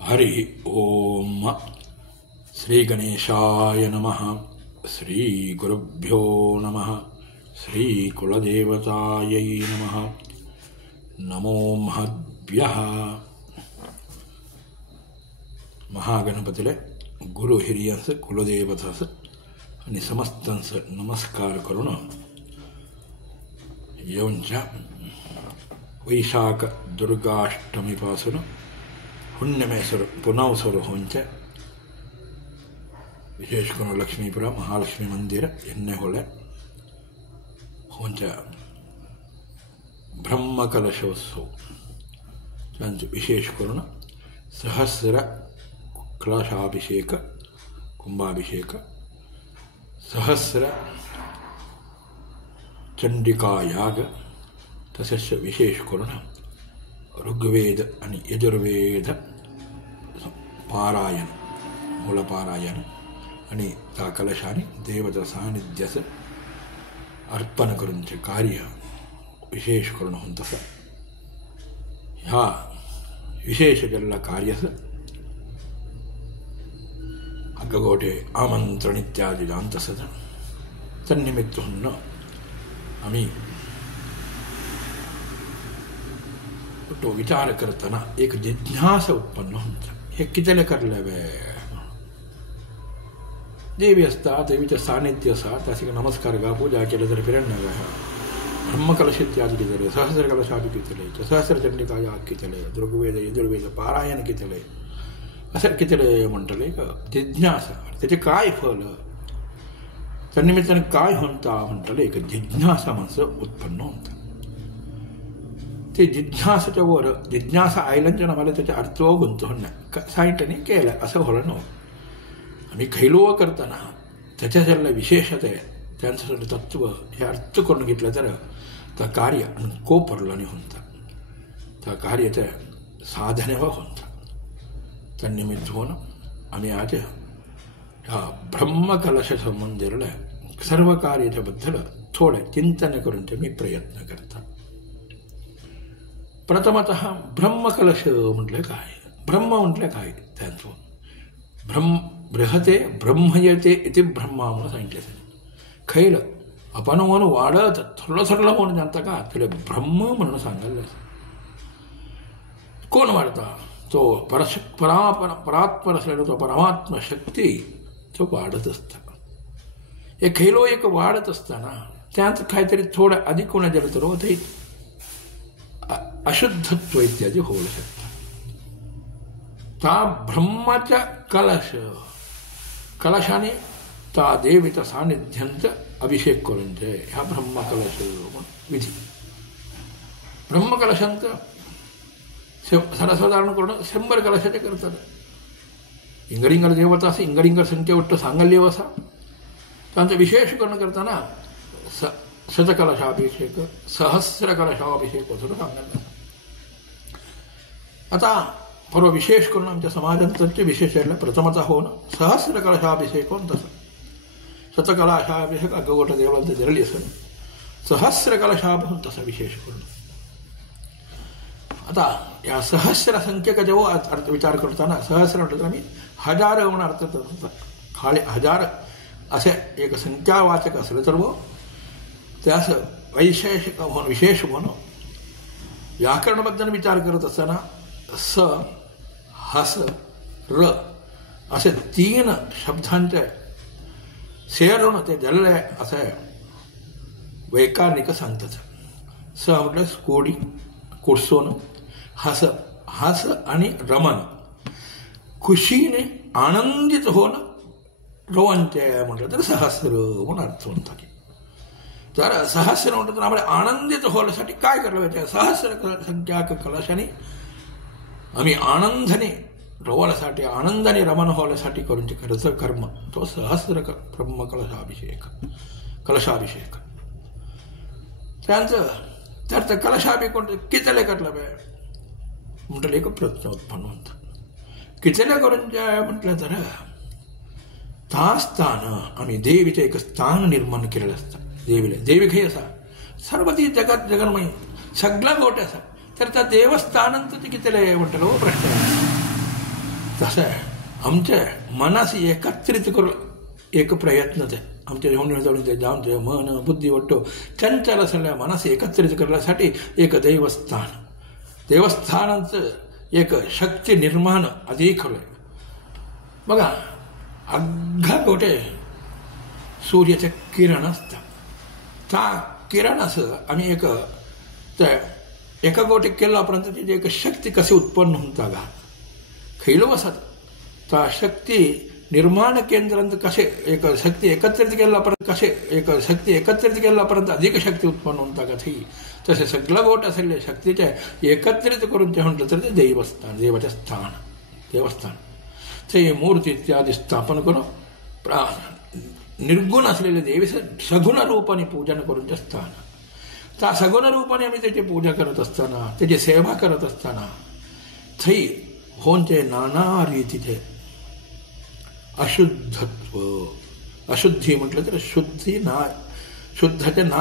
हरि ओम श्री गणेशाय नमः श्री गुरुभ्यो नमः श्री कुलदेवतायै नमः नमो महद्भ्यः महागणपतीला गुरु हिरियांस कुलदेवतास आणि समस्तांस नमस्कार करून येऊनच्या वैशाख दुर्गाष्टमीपासून हुण्यमेश्वर पुनवसर होंच्या विशेष करून लक्ष्मीपुरा महालक्ष्मी मंदिर एन्नेहोळे होंच्या ब्रह्मकलशोत्सव त्यांचे विशेष करून सहस्र कलशाभिषेक कुंभाभिषेक सहस्र चंडिका याग तसेच विशेष करून ऋग्वेद आणि यजुर्वेद पारायण मूलपारायण आणि त्या कलशाने देवता सानिध्याचं अर्पण करूनचे कार्य विशेष करून होत ह्या विशेष केलेला कार्याचं अग्गगोटे आमंत्रण इत्यादी जाणतसच तन्निमित्त होऊन आम्ही तो विचार करताना एक जिज्ञासा उत्पन्न होता हे कितीला करले देवी असता देवीचे सानिध्य असा त्याचे नमस्कार गा पूजा केले तर फिरण्य गा ब्रह्मकलश इत्यादी कितले सहस्र कलशापी कितले सहस्र चंडिका याग कितले ऋग्वेद यजुर्वेद पारायण कितले असं कितले म्हणटले का जिज्ञासा त्याचे काय फल तन्निमित्ताने काय होता म्हणटले एक जिज्ञासा माणसं उत्पन्न होता ते जिज्ञासाच्या वर जिज्ञासा आयलंच्या नावाला त्याचा अर्थ गुंतवणं साईटने केलं असं होलं नव्हतं आम्ही खैलोव करताना त्याच्यासारखं विशेषता आहे त्यांचं तत्व हे अर्थ करून घेतलं तर त्या कार्य कोपरला नाही होता त्या कार्याच्या साधनेवर होता त्या निमित्त होऊन आम्ही आज ह्या ब्रह्मकलश संबंधिला सर्व कार्याच्या बद्दल थोडं चिंतन करून ते मी प्रयत्न करतात प्रथमतः ब्रह्मकलश म्हटलं काय ब्रह्म म्हटलं काय त्यांचं बृहते ब्रह्मयते इति ब्रह्मा म्हणून सांगितले खैल आपण म्हणून वाढत थोडं थोडं म्हणून जाणता का तिला ब्रह्म म्हणून सांगायला कोण वाढता तो परात्पर असलेला तो परमात्मा शक्ती तो वाढत असता हे खैलो एक वाढत असताना त्यात काहीतरी थोडं अधिक कोणा गेलं तर होते अशुद्धत्व इत्यादी होऊ शकतात त्या ब्रह्माच्या कलशाने त्या देवीच्या सानिध्यांचा अभिषेक करून ह्या ब्रह्मकलश विधी ब्रह्मकलशांचं सर्वसाधारण करून 100 कलशाचे करतात इंगरिंगर देवता असं इंगरिंगर संख्या उठ्ट सांगल्य असा त्यांचं विशेष करून करताना शतकलशाभिषेक सहस्र कलशाभिषेक असं सांगायला आता परवा विशेष करून आमच्या समाजांतर्गत विशेष प्रथमतः होणं सहस्र कलशाभिषेक होऊन तसं शतकलशाभिषेक अग्गगोट देवळांचं जरली असेल सहस्र कलशाभिषेक तसा विशेष करून आता या सहस्र संख्येचा जेव्हा अर्थ विचार करताना सहस्र म्हटलं तर आम्ही हजार म्हणून अर्थ खाली हजार असे एक संख्यावाचक असलं तर व त्यास वैशेषिक म्हणून विशेष म्हणून व्याकरणबद्दल विचार करत असताना स हस र असे 3 शब्दांचे सेरून ते जल्ले असे वैकारिक सांगतात स म्हटलं कोडी कुडसोन हस हस आणि रमण खुशीने आनंदित होणं रोवंचे म्हटलं तर सहस्र म्हणून अर्थ म्हणतात तर सहस्र म्हटलं तर आम्हाला आनंदित होण्यासाठी काय करायला पाहिजे सहस्र संख्याक कलशाने आम्ही आनंदाने रोवण्यासाठी आनंदाने रमण होण्यासाठी करून जे करायचं कर्म तो सहस्र ब्रह्म कलशाभिषेक त्यांचं तर त्या कलशाभिषेक कितले करलं पाहिजे म्हटलं एक प्रश्न उत्पन्न होतं कितले करून जे म्हटलं तर त्या स्थान आम्ही देवीचे एक स्थान निर्माण केलेलं असतं देवीला देवी काही असा सर्व ती जगात जगन्मयी सगळा गोट असा तर त्या देवस्थानांचं ते किती म्हटलं प्रश्न तसं आहे आमच्या मनास एकत्रित करून एक प्रयत्न ते आमच्या जाऊन ते जाऊन ते मन बुद्धी वाटतो चंचल असलेल्या मनास एकत्रित करण्यासाठी एक देवस्थानाचं एक शक्ती निर्माण अधिक होय. बघा अघ्घा गोटे सूर्याचे किरण असतात. त्या किरणाचं आम्ही एका गोटे केल्यापर्यंत त्याची एक शक्ती कशी उत्पन्न होता का खैलो बसत त्या शक्ती निर्माण केंद्रांत कसे एक शक्ती एकत्रित केल्यापर्यंत अधिक शक्ती उत्पन्न होता का थी तसे सगळं गोट असलेल्या शक्तीच्या एकत्रित करून ते म्हटलं तर ते देवाचे देवस्थान ते मूर्ती इत्यादी स्थापन करून निर्गुण असलेले देवीचे सगुण रूपाने पूजन करून ते स्थान त्या सगुण रूपाने आम्ही त्याची पूजा करत असताना त्याची सेवा करत असताना थई होऊन ते नाना रीतीचे अशुद्धत्व अशुद्धी म्हटलं तर शुद्धी ना शुद्धते ना